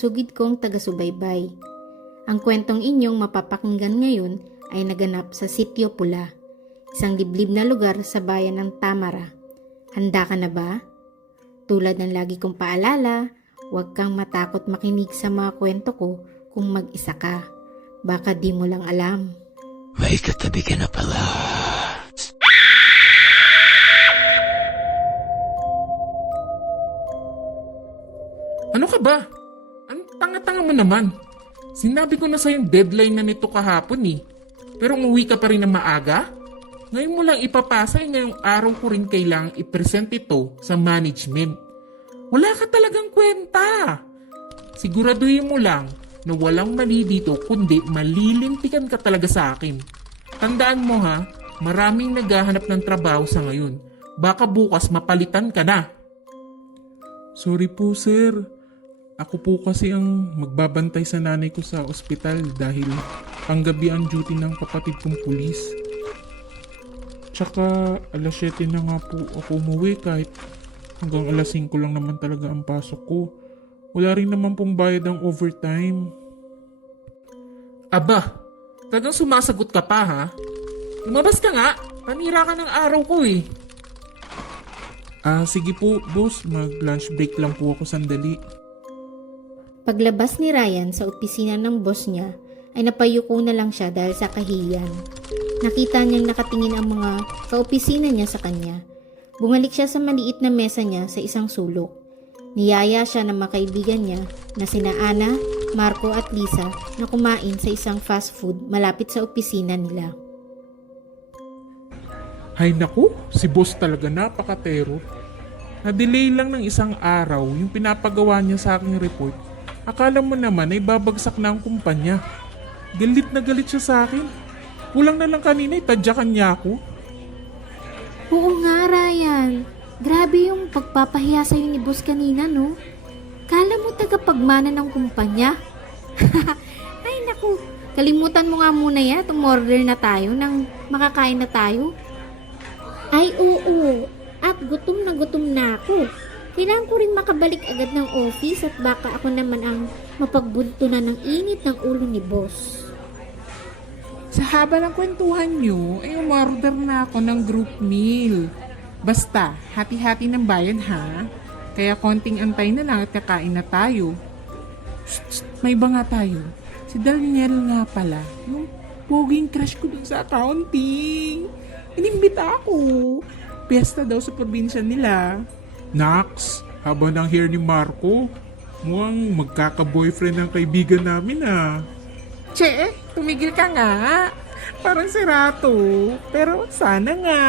Masugid kong taga-subaybay. Ang kwentong inyong mapapakinggan ngayon ay naganap sa Sitio Pula, isang liblib na lugar sa bayan ng Tamara. Handa ka na ba? Tulad ng lagi kong paalala, huwag kang matakot makinig sa mga kwento ko kung mag-isa ka. Baka di mo lang alam. May katabi ka na pala. Ano ka ba? Ang tanga-tanga mo naman. Sinabi ko na sa yung deadline na nito kahapon eh. Pero umuwi ka pa rin ng maaga? Ngayon mo lang ipapasa eh, ngayong araw ko rin kailangang i-present ito sa management. Wala ka talagang kwenta. Siguraduhin mo lang na walang mali dito kundi malilintikan ka talaga sa akin. Tandaan mo ha, maraming naghahanap ng trabaho sa ngayon. Baka bukas mapalitan ka na. Sorry po sir. Ako po kasi ang magbabantay sa nanay ko sa ospital dahil panggabi ang duty ng kapatid kong pulis. Tsaka alas 7 na nga po ako umuwi kahit hanggang alas 5 lang naman talaga ang pasok ko. Wala rin naman pong bayad ang overtime. Aba, talagang sumasagot ka pa ha? Lumabas ka nga, panira ka ng araw ko eh. Ah, sige po, boss. Mag-lunch break lang po ako sandali. Paglabas ni Ryan sa opisina ng boss niya, ay napayuko na lang siya dahil sa kahiyan. Nakita niyang nakatingin ang mga kaopisina niya sa kanya. Bumalik siya sa maliit na mesa niya sa isang sulok. Niyaya siya ng mga kaibigan niya na sina Ana, Marco at Lisa na kumain sa isang fast food malapit sa opisina nila. Hay naku, si boss talaga napakatero. Na-delay lang ng isang araw yung pinapagawa niya sa aking report. Akala mo naman ay babagsak na ang kumpanya. Galit na galit siya sa akin. Kulang na lang kanina itadyakan niya ako. Oo nga, Ryan. Grabe yung pagpapahiya sa'yo ni boss kanina, no? Kala mo tagapagmana ng kumpanya. Ay, naku. Kalimutan mo nga muna yan. Tumorder na tayo nang makakain na tayo. Ay, oo. At gutom na gutom na ako. Kailangan ko rin makabalik agad ng office at baka ako naman ang mapagbuntunan ng init ng ulo ni boss. Sa haba ng kwentuhan nyo, ay umorder na ako ng group meal. Basta, hati-hati ng bayan ha. Kaya konting antay na lang at kakain na tayo. Shh, shh, may iba nga tayo. Si Daniel nga pala, yung poging crush ko dun sa accounting. Inimbita ako. Piyesta daw sa probinsya nila. Nax, haba ng hair ni Marco. Mukhang magkaka-boyfriend ang kaibigan namin ah. Che, tumigil ka nga. Parang sirato. Pero sana nga.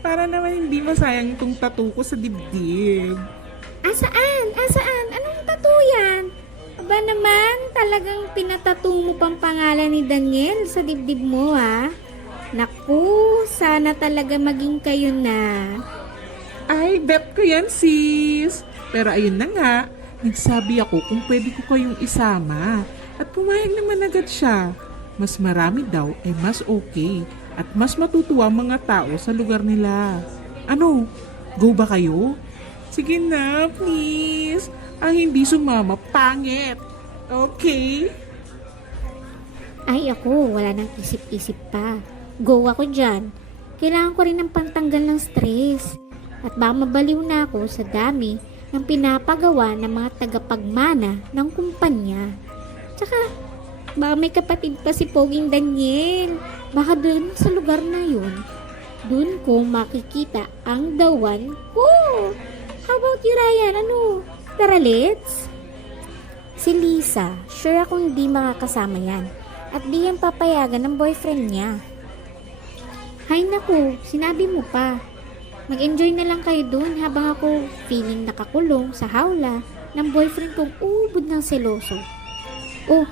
Para naman hindi masayang itong tattoo ko sa dibdib. Asaan? Asaan? Anong tattoo yan? Aba naman, talagang pinatattoo mo pang pangalan ni Daniel sa dibdib mo ha? Naku, sana talaga maging kayo na. Ay, bet ko yan sis. Pero ayun na nga, nagsabi ako kung pwede ko kayong isama. At pumayag naman agad siya. Mas marami daw ay mas okay at mas matutuwa mga tao sa lugar nila. Ano, go ba kayo? Sige na, please. Ang hindi sumama, pangit. Okay? Ay ako, wala nang isip-isip pa. Go ako dyan. Kailangan ko rin ng pantanggal ng stress. At baka mabaliw na ako sa dami ng pinapagawa ng mga tagapagmana ng kumpanya. Tsaka, baka may kapatid pa si Poging Daniel. Baka dun sa lugar na yun, dun ko makikita ang dawan ko. How about you, Ryan? Ano? Tara, let's? Si Lisa, sure akong di makakasama yan. At di yan papayagan ng boyfriend niya. Hay naku, sinabi mo pa. Mag-enjoy na lang kayo dun habang ako feeling nakakulong sa hawla ng boyfriend kong ubod ng seloso. Oh,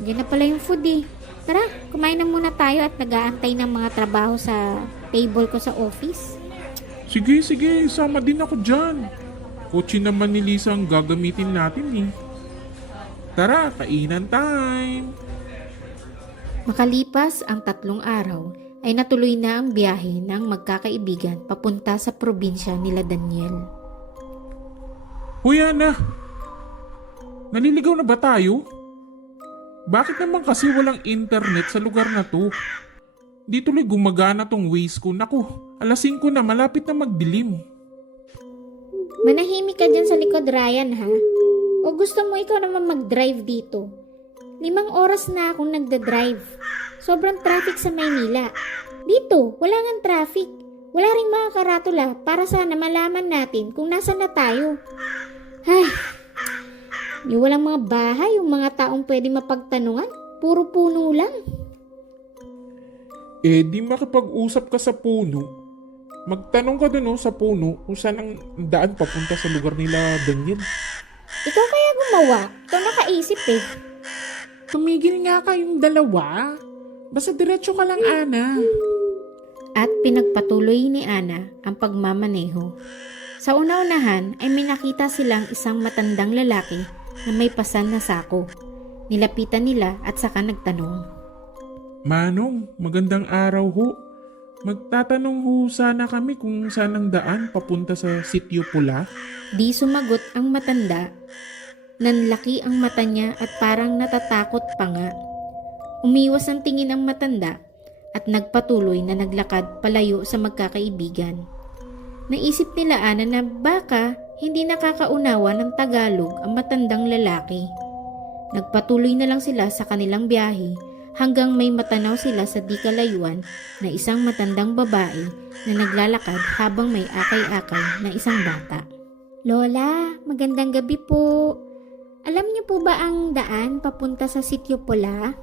dyan na pala yung food eh. Tara, kumain na muna tayo at nag-aantay ng mga trabaho sa table ko sa office. Sige, sige, sama din ako dyan. Kotse naman ni Lisa ang gagamitin natin eh. Tara, kainan time! Makalipas ang tatlong araw, ay natuloy na ang biyahe ng magkakaibigan papunta sa probinsya nila Daniel. Hoy Ana! Naliligaw na ba tayo? Bakit naman kasi walang internet sa lugar na to? Di tuloy gumagana tong ways ko. Naku, alas 5 na, malapit na magdilim. Manahimik ka dyan sa likod, Ryan, ha? O gusto mo ikaw naman mag-drive dito? Limang oras na akong nagda-drive. Sobrang traffic sa Maynila. Dito, wala nga traffic. Wala ring mga karatula para sana malaman natin kung nasan na tayo. Ay, yung walang mga bahay, yung mga taong pwede mapagtanungan. Puro puno lang. Eh, di makipag-usap ka sa puno. Magtanong ka dun oh, sa puno kung saan ang daan papunta sa lugar nila Daniel. Ikaw kaya gumawa. Ikaw nakaisip eh. Tumigil nga kayong dalawa. Basta diretso ka lang, Ana. At pinagpatuloy ni Ana ang pagmamaneho. Sa una-unahan ay may nakita silang isang matandang lalaki na may pasan na sako. Nilapitan nila at saka nagtanong. Manong, magandang araw ho. Magtatanong ho sana kami kung saan ang daan papunta sa Sityo Pula. Di sumagot ang matanda. Nanlaki ang mata niya at parang natatakot pa nga. Umiwas ang tingin ang matanda at nagpatuloy na naglakad palayo sa magkakaibigan. Naisip nila Ana na baka hindi nakakaunawa ng Tagalog ang matandang lalaki. Nagpatuloy na lang sila sa kanilang biyahe hanggang may matanaw sila sa di kalayuan na isang matandang babae na naglalakad habang may akay-akay na isang bata. Lola, magandang gabi po. Alam niyo po ba ang daan papunta sa Sityo Pula?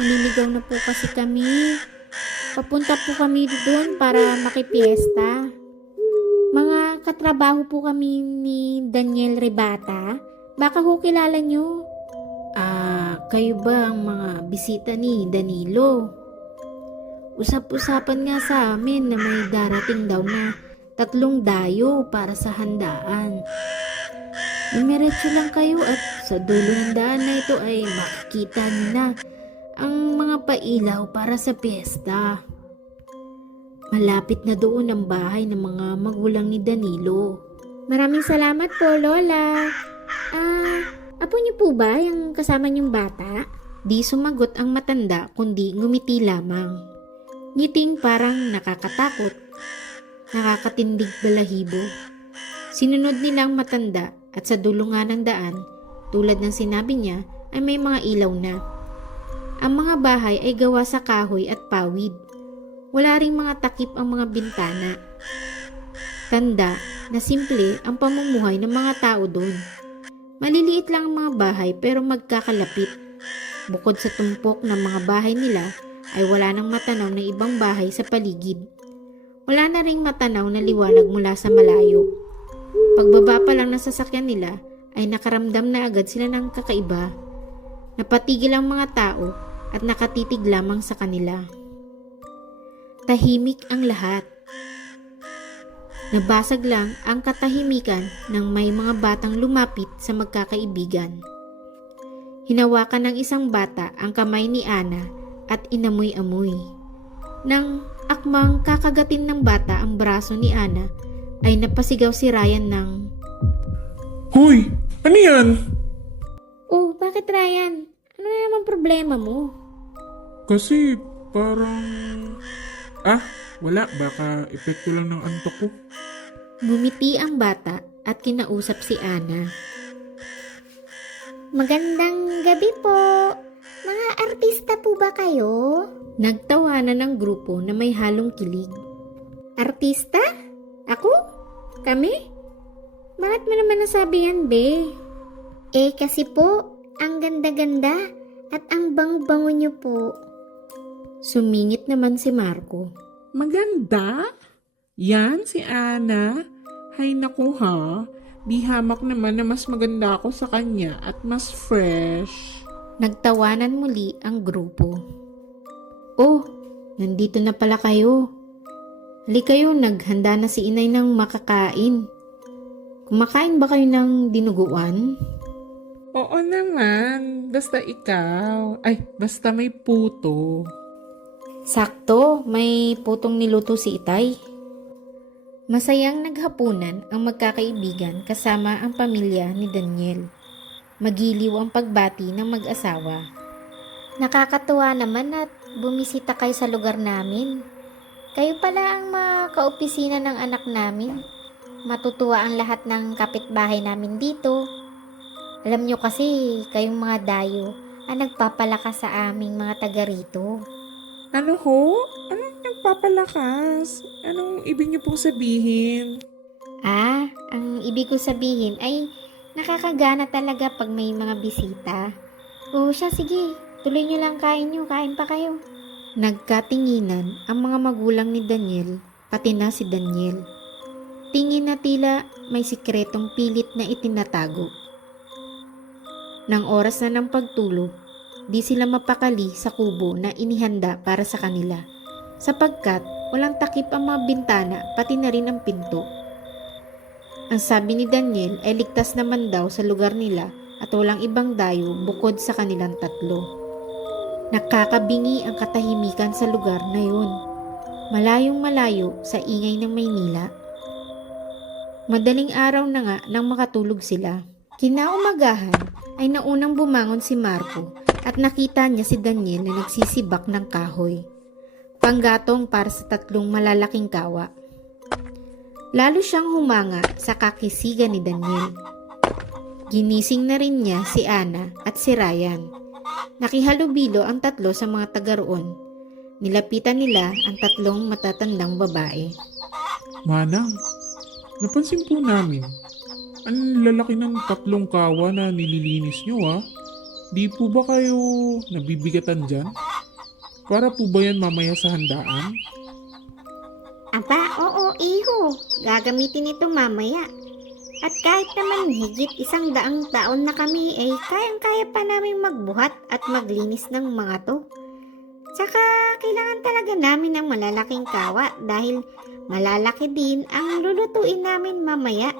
Naliligaw na po kasi kami. Papunta po kami doon para makipiesta. Mga katrabaho po kami ni Daniel Rebata. Baka ho kilala niyo. Ah, kayo ba ang mga bisita ni Danilo? Usap-usapan nga sa amin na may darating daw na tatlong dayo para sa handaan. Dumiretso lang kayo at sa dulo ng daan na ito ay makikita niyo na ang mga pailaw para sa piyesta. Malapit na doon ang bahay ng mga magulang ni Danilo. Maraming salamat po, Lola. Ah, apo niyo po ba yung kasama niyong bata? Di sumagot ang matanda kundi ngumiti lamang. Ngiting parang nakakatakot, nakakatindig balahibo. Sinunod nila ang matanda at sa dulo nga ng daan, tulad ng sinabi niya, ay may mga ilaw na. Ang mga bahay ay gawa sa kahoy at pawid. Wala ring mga takip ang mga bintana. Tanda na simple ang pamumuhay ng mga tao doon. Maliliit lang ang mga bahay pero magkakalapit. Bukod sa tumpok ng mga bahay nila, ay wala nang matanaw na ibang bahay sa paligid. Wala na ring matanaw na liwanag mula sa malayo. Pagbaba pa lang ng sasakyan nila, ay nakaramdam na agad sila ng kakaiba. Napatigil ang mga tao at nakatitig lamang sa kanila. Tahimik ang lahat. Nabasag lang ang katahimikan ng may mga batang lumapit sa magkakaibigan. Hinawakan ng isang bata ang kamay ni Ana at inamoy-amoy. Nang akmang kakagatin ng bata ang braso ni Ana, ay napasigaw si Ryan ng, Hoy, ano yan? Oh, bakit Ryan? Ano na naman problema mo? Kasi parang... Ah, wala. Baka epekto lang ng antok ko. Bumiti ang bata at kinausap si Ana. Magandang gabi po. Mga artista po ba kayo? Nagtawanan ng grupo na may halong kilig. Artista? Ako? Kami? Bakit mo naman nasabi yan, be? Eh kasi po, ang ganda-ganda at ang bango-bango niyo po. Sumingit naman si Marco. Maganda? Yan, si Ana. Hay naku ha. Di hamak naman na mas maganda ako sa kanya at mas fresh. Nagtawanan muli ang grupo. Oh, nandito na pala kayo. Hali kayo, naghanda na si inay ng makakain. Kumakain ba kayo ng dinuguan? Oo naman. Basta ikaw. Ay, basta may puto. Sakto, may putong niluto si itay. Masayang naghapunan ang magkakaibigan kasama ang pamilya ni Daniel. Magiliw ang pagbati ng mag-asawa. Nakakatuwa naman at bumisita kayo sa lugar namin. Kayo pala ang mga kaopisina ng anak namin. Matutuwa ang lahat ng kapitbahay namin dito. Alam nyo kasi, kayong mga dayo ang nagpapalakas sa aming mga taga rito. Ano ho? Anong nagpapalakas? Anong ibig niyo pong sabihin? Ah, ang ibig ko sabihin ay nakakagana talaga pag may mga bisita. O siya, sige, tuloy nyo lang kain nyo, kain pa kayo. Nagkatinginan ang mga magulang ni Daniel, pati na si Daniel. Tingin na tila may sikretong pilit na itinatago. Nang oras na ng pagtulog, di sila mapakali sa kubo na inihanda para sa kanila sapagkat walang takip ang mga bintana pati na rin ang pinto. Ang sabi ni Daniel ay ligtas naman daw sa lugar nila at walang ibang dayo bukod sa kanilang tatlo. Nakakabingi ang katahimikan sa lugar na yun. Malayong malayo sa ingay ng Maynila. Madaling araw na nga nang makatulog sila. Kinaumagahan ay naunang bumangon si Marco at nakita niya si Daniel na nagsisibak ng kahoy. Panggatong para sa tatlong malalaking kawa. Lalo siyang humanga sa kakisigan ni Daniel. Ginising na rin niya si Ana at si Ryan. Nakihalubilo ang tatlo sa mga taga roon. Nilapitan nila ang tatlong matatandang babae. Manang, napansin po namin. Ang lalaki ng tatlong kawa na nililinis nyo ah. Di po ba kayo nabibigatan dyan? Para po ba yan mamaya sa handaan? Aba, oo, iho. Gagamitin ito mamaya. At kahit naman higit isang daang taon na kami, ay kayang-kaya pa namin magbuhat at maglinis ng mga to. Tsaka, kailangan talaga namin ng malalaking kawa dahil malalaki din ang lulutuin namin mamaya.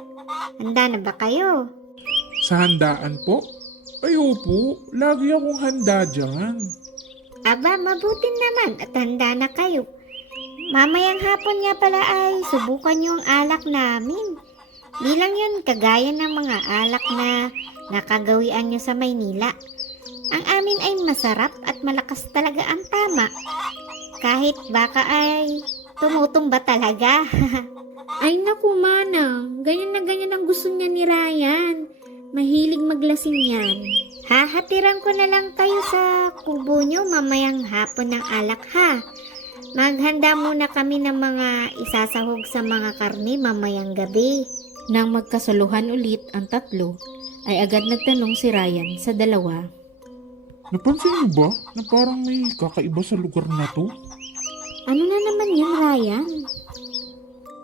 Handa na ba kayo? Sa handaan po? Ay opo, lagi akong handa dyan. Aba, mabuti naman at handa na kayo. Mamayang hapon nga pala ay subukan niyo ang alak namin. Di lang yun kagaya ng mga alak na nakagawian niyo sa Maynila. Ang amin ay masarap at malakas talaga ang tama. Kahit baka ay tumutumba talaga. ay naku manang, ganyan na ganyan ang gusto niya ni Ryan. Mahilig maglasing yan. Hahatiran ko na lang kayo sa kubo nyo mamayang hapon ng alak ha. Maghanda muna kami ng mga isasahog sa mga karne mamayang gabi. Nang magkasaluhan ulit ang tatlo, ay agad nagtanong si Ryan sa dalawa. Napansin niyo ba na parang may kakaiba sa lugar na to? Ano na naman yun, Ryan?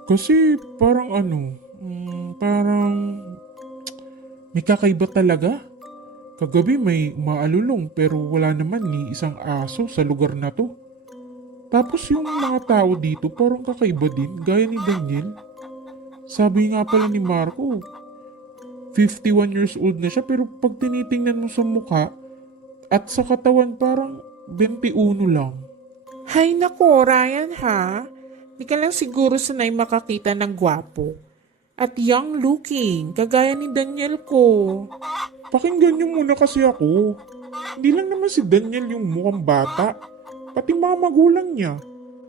Kasi parang ano, mm, parang may kakaiba talaga. Kagabi may maalulong pero wala naman ni isang aso sa lugar na to. Tapos yung mga tao dito parang kakaiba din, gaya ni Daniel. Sabi nga pala ni Marco, 51 years old na siya pero pag tinitingnan mo sa mukha at sa katawan parang 21 lang. Hay nako, Ryan ha. Di ka lang siguro sanay makakita ng gwapo. At young looking, kagaya ni Daniel ko. Pakinggan niyo muna kasi ako. Hindi lang naman si Daniel yung mukhang bata. Pati mga magulang niya.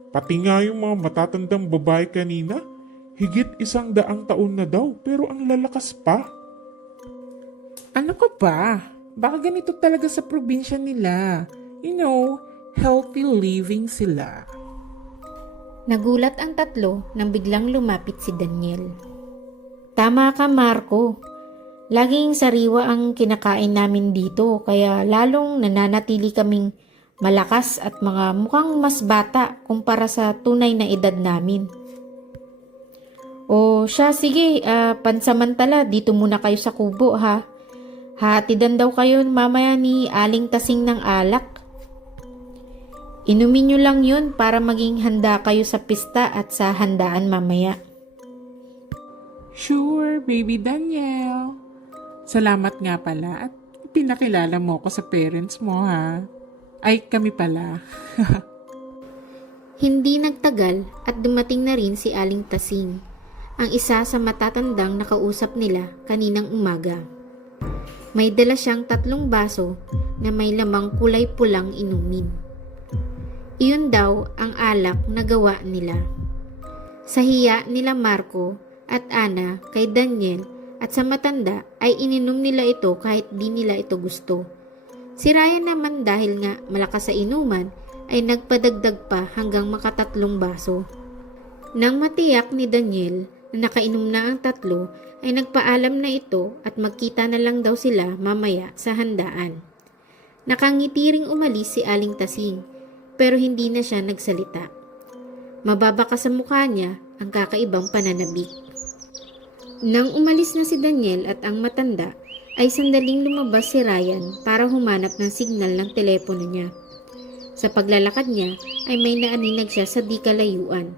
Pati nga yung mga matatandang babae kanina. Higit isang daang taon na daw pero ang lalakas pa. Ano ka ba? Baka ganito talaga sa probinsya nila. You know, healthy living sila. Nagulat ang tatlo nang biglang lumapit si Daniel. Tama ka, Marco. Laging sariwa ang kinakain namin dito, kaya lalong nananatili kaming malakas at mga mukhang mas bata kumpara sa tunay na edad namin. O siya, sige, ah, pansamantala, dito muna kayo sa kubo ha. Hatidan daw kayo mamaya ni Aling Tasing ng alak. Inumin nyo lang yun para maging handa kayo sa pista at sa handaan mamaya. Sure, baby Daniel. Salamat nga pala at pinakilala mo ako sa parents mo ha. Ay, kami pala. Hindi nagtagal at dumating na rin si Aling Tasing. Ang isa sa matatandang nakausap nila kaninang umaga. May dala siyang tatlong baso na may lamang kulay pulang inumin. Iyon daw ang alak na gawa nila. Sa hiya nila Marco at Ana kay Daniel at sa matanda ay ininom nila ito kahit di nila ito gusto. Si Ryan naman dahil nga malakas sa inuman ay nagpadagdag pa hanggang makatatlong baso. Nang matiyak ni Daniel na nakainom na ang tatlo ay nagpaalam na ito at magkita na lang daw sila mamaya sa handaan. Nakangiti ring umalis si Aling Tasing pero hindi na siya nagsalita. Mababa ka sa mukha niya ang kakaibang pananabik. Nang umalis na si Daniel at ang matanda, ay sandaling lumabas si Ryan para humanap ng signal ng telepono niya. Sa paglalakad niya ay may naaninag siya sa di kalayuan.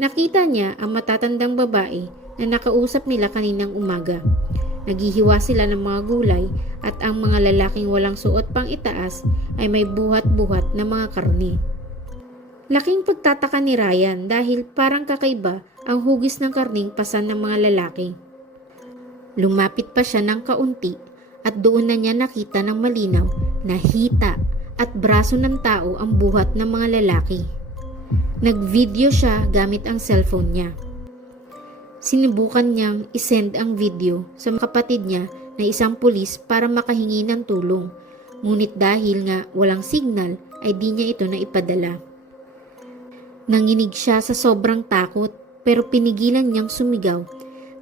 Nakita niya ang matatandang babae na nakausap nila kaninang umaga. Naghihiwa sila ng mga gulay at ang mga lalaking walang suot pang itaas ay may buhat-buhat na mga karne. Laking pagtataka ni Ryan dahil parang kakaiba ang hugis ng karning pasan ng mga lalaki. Lumapit pa siya ng kaunti at doon na niya nakita ng malinaw na hita at braso ng tao ang buhat ng mga lalaki. Nag-video siya gamit ang cellphone niya. Sinubukan niyang isend ang video sa kapatid niya na isang pulis para makahingi ng tulong. Ngunit dahil nga walang signal ay di niya ito na ipadala. Nanginig siya sa sobrang takot pero pinigilan niyang sumigaw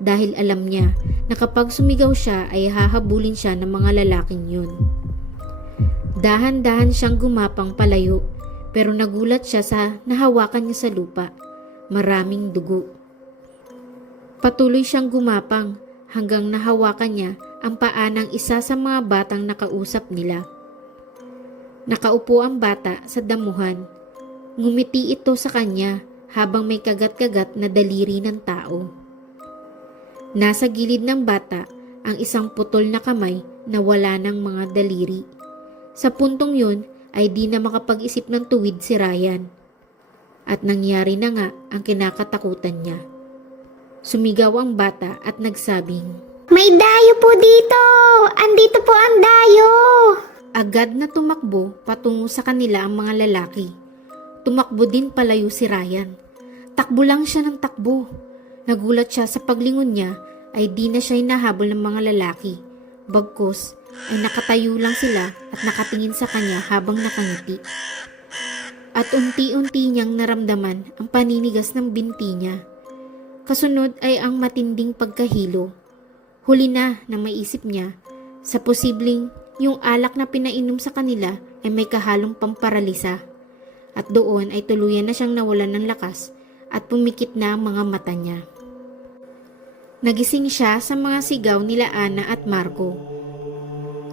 dahil alam niya na kapag sumigaw siya ay hahabulin siya ng mga lalaking yun. Dahan-dahan siyang gumapang palayo pero nagulat siya sa nahawakan niya sa lupa. Maraming dugo. Patuloy siyang gumapang hanggang nahawakan niya ang paa ng isa sa mga batang nakausap nila. Nakaupo ang bata sa damuhan. Ngumiti ito sa kanya habang may kagat-kagat na daliri ng tao. Nasa gilid ng bata ang isang putol na kamay na wala ng mga daliri. Sa puntong yun ay di na makapag-isip ng tuwid si Ryan. At nangyari na nga ang kinakatakutan niya. Sumigaw ang bata at nagsabing, May dayo po dito! Andito po ang dayo! Agad na tumakbo patungo sa kanila ang mga lalaki. Tumakbo din palayo si Ryan. Takbo lang siya ng takbo. Nagulat siya sa paglingon niya ay di na siya hinahabol ng mga lalaki. Bagkus ay nakatayo lang sila at nakatingin sa kanya habang nakangiti. At unti-unti niyang naramdaman ang paninigas ng binti niya. Kasunod ay ang matinding pagkahilo. Huli na na maisip niya sa posibleng yung alak na pinainom sa kanila ay may kahalong pamparalisa. At doon ay tuluyan na siyang nawalan ng lakas at pumikit na ang mga mata niya. Nagising siya sa mga sigaw nila Ana at Marco.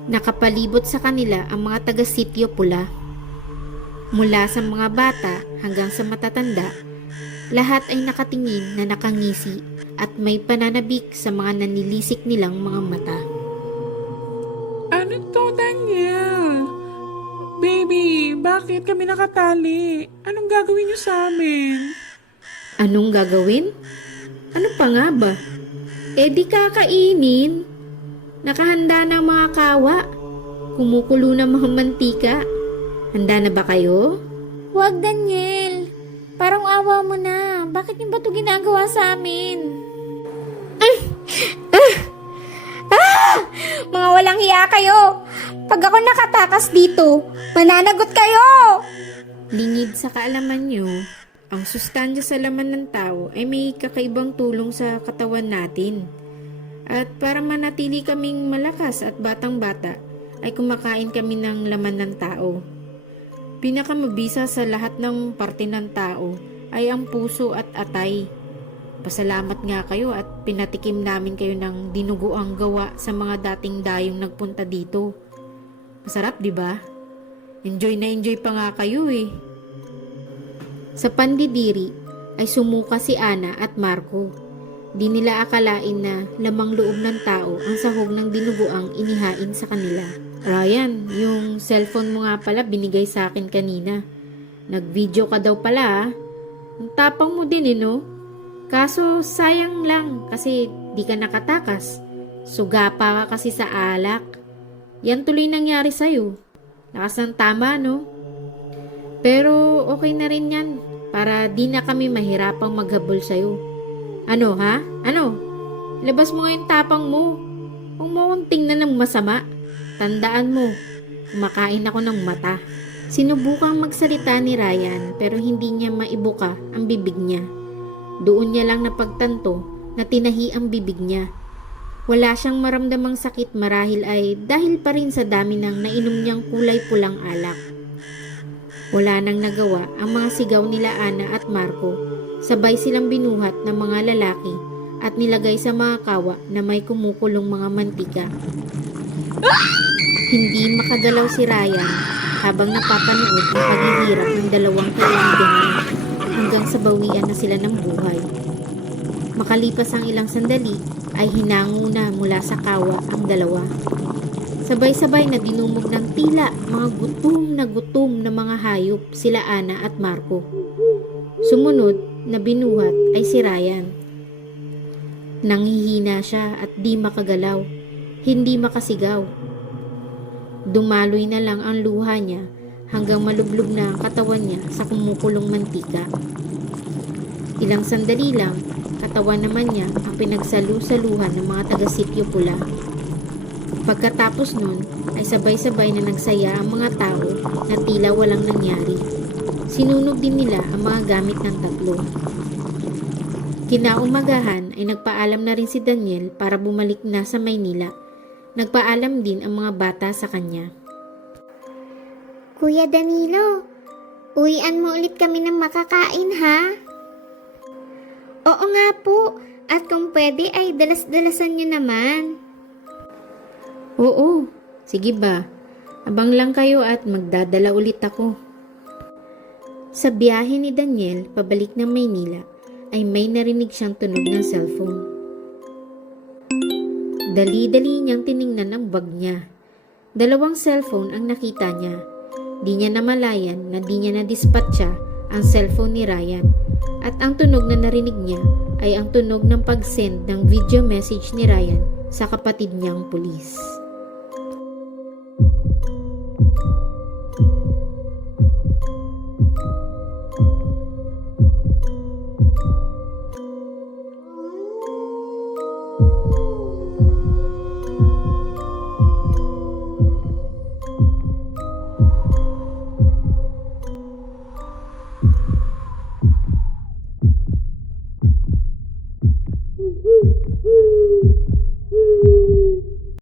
Nakapalibot sa kanila ang mga taga-sityo pula. Mula sa mga bata hanggang sa matatanda, lahat ay nakatingin na nakangisi at may pananabik sa mga nanilisik nilang mga mata. Ano to, Daniel? Baby, bakit kami nakatali? Anong gagawin niyo sa amin? Anong gagawin? Ano pa nga ba? Eh di kakainin. Nakahanda na ang mga kawa. Kumukulo na mga mantika. Handa na ba kayo? Huwag, Daniel. Parang awa mo na. Bakit niyo ba ito ginagawa sa amin? Mga walang hiya kayo! Pag ako nakatakas dito, mananagot kayo! Lingid sa kaalaman nyo, ang sustansya sa laman ng tao ay may kakaibang tulong sa katawan natin. At para manatili kaming malakas at batang-bata, ay kumakain kami ng laman ng tao. Pinakamabisa sa lahat ng parte ng tao ay ang puso at atay. Pasalamat nga kayo at pinatikim namin kayo ng dinuguang gawa sa mga dating dayong nagpunta dito. Masarap, di ba? Enjoy na enjoy pa nga kayo eh. Sa pandidiri ay sumuka si Ana at Marco. Di nila akalain na lamang loob ng tao ang sahog ng dinuguang inihain sa kanila. Ryan, yung cellphone mo nga pala binigay sa akin kanina. Nag-video ka daw pala ah. Ang tapang mo din eh no? Kaso sayang lang kasi di ka nakatakas. Suga pa ka kasi sa alak. Yan tuloy nangyari sa'yo. Lakas ng tama, no? Pero okay na rin yan para di na kami mahirapang maghabol sa'yo. Ano ha? Ano? Labas mo nga yung tapang mo. Huwag mo akong tingnan ng masama. Tandaan mo, kumakain ako ng mata. Sinubukang magsalita ni Ryan pero hindi niya maibuka ang bibig niya. Doon niya lang napagtanto na tinahi ang bibig niya. Wala siyang maramdamang sakit marahil ay dahil pa rin sa dami ng nainom niyang kulay pulang alak. Wala nang nagawa ang mga sigaw nila Ana at Marco. Sabay silang binuhat ng mga lalaki at nilagay sa mga kawa na may kumukulong mga mantika. Hindi makagalaw si Ryan habang napapanood ang paghihirap ng dalawang niya hanggang sa bawian na sila ng buhay. Makalipas ang ilang sandali ay hinango na mula sa kawa ang dalawa. Sabay-sabay na dinumog ng tila mga gutom na gutom na mga hayop sila Ana at Marco. Sumunod na binuhat ay si Ryan. Nanghihina siya at di makagalaw, hindi makasigaw. Dumaloy na lang ang luha niya hanggang malublog na ang katawan niya sa kumukulong mantika. Ilang sandali lang, katawan naman niya ang pinagsalu-saluhan ng mga taga-sityo pula. Pagkatapos nun, ay sabay-sabay na nagsaya ang mga tao na tila walang nangyari. Sinunog din nila ang mga gamit ng tatlo. Kinaumagahan ay nagpaalam na rin si Daniel para bumalik na sa Maynila. Nagpaalam din ang mga bata sa kanya. Kuya Danilo, uwian mo ulit kami ng makakain ha? Oo nga po, at kung pwede ay dalas-dalasan nyo naman. Oo, sige ba? Abang lang kayo at magdadala ulit ako. Sa biyahe ni Daniel pabalik ng Maynila ay may narinig siyang tunog ng cellphone. Dali-dali niyang tiningnan ang bag niya. Dalawang cellphone ang nakita niya. Di niya namalayan na di niya na-dispatcha ang cellphone ni Ryan at ang tunog na narinig niya ay ang tunog ng pag-send ng video message ni Ryan sa kapatid niyang pulis.